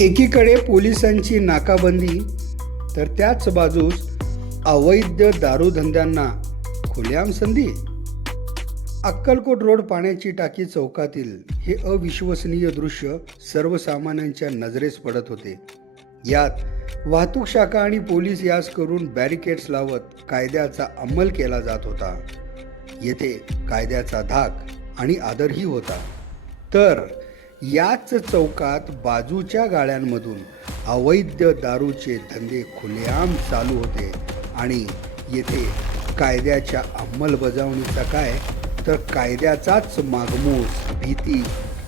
एकीकडे पोलिसांची नाकाबंदी तर त्याच बाजूस अवैध दारूधंद्यांना खुलेआम संधी. अक्कलकोट रोड पाण्याची टाकी चौकातील हे अविश्वसनीय दृश्य सर्वसामान्यांच्या नजरेस पडत होते. यात वाहतूक शाखा आणि पोलीस यास करून बॅरिकेड्स लावत कायद्याचा अंमल केला जात होता. येथे कायद्याचा धाक आणि आदरही होता. तर याच चौकात बाजूच्या गाड्यांमधून अवैध दारूचे धंदे खुलेआम चालू होते आणि येथे कायद्याच्या अंमलबजावणीचा काय तर कायद्याचाच मागमूस, भीती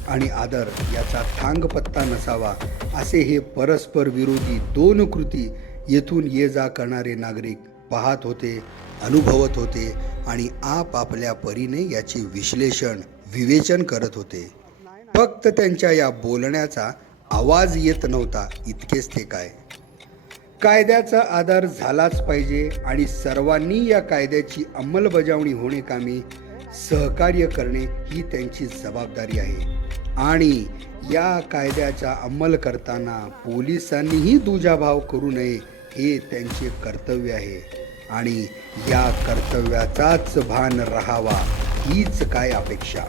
आणि आदर याचा थांगपत्ता नसावा असे हे परस्पर विरोधी दोन कृती येथून ये जा करणारे नागरिक पाहत होते, अनुभवत होते आणि आपापल्या परीने याचे विश्लेषण, विवेचन करत होते. फक्त त्यांच्या या बोलण्याचा आवाज येत नव्हता इतकेच ते काय. कायद्याचा आदर झालाच पाहिजे आणि सर्वांनी या कायद्याची अंमलबजावणी होणे कामी सहकार्य करणे ही त्यांची जबाबदारी आहे. आणि या कायद्याचा अंमल करताना पोलिसांनीही दुजाभाव करू नये हे त्यांचे कर्तव्य आहे आणि या कर्तव्याचाच भान राहावा हीच काय अपेक्षा.